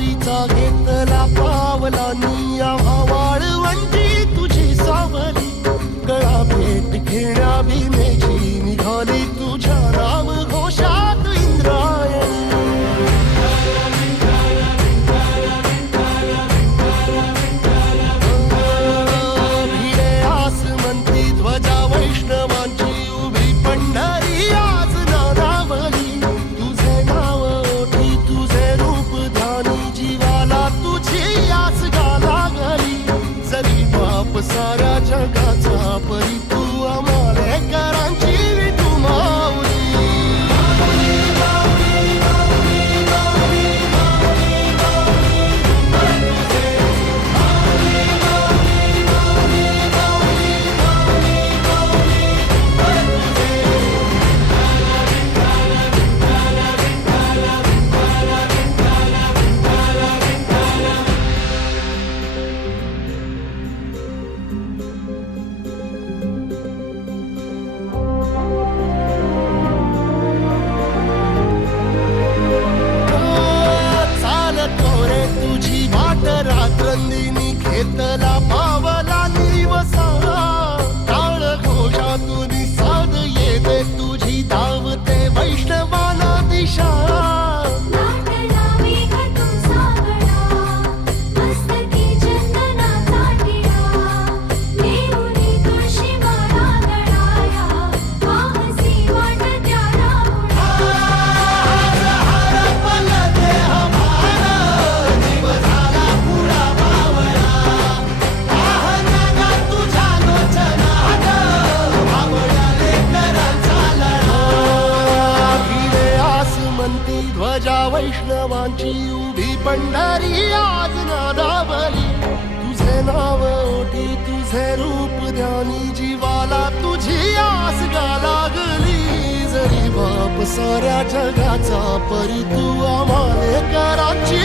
वारीचा घेतला पावला निया वाळवंटी तुझी सावली गळा भेट घेण्या भीमेची निघाली तुझ्या नाम घोषात इंद्रायणी भिडे आसमंती ध्वजा वैष्णवांची उभी पंढरी आज नादावली तुझे नाव ओठी तुझे रूप ध्यानी जीवाला तुझी आस लागली जरी बाप साऱ्या जगाचा परी तू आमालेकरांची विठू माऊली तुझी वाट रात्रंदिनी घेतला पावला दिवसा टाळ घोषातून साध येते तुझी धावते वैष्णवाला दिशा ध्वजा वैष्णवांची उभी पंढरी आज नादावली तुझे नाव ओठी तुझे रूप ध्यानी जीवाला तुझी आस लागली जरी बाप साऱ्या जगाचा परी तू आमालेकरांची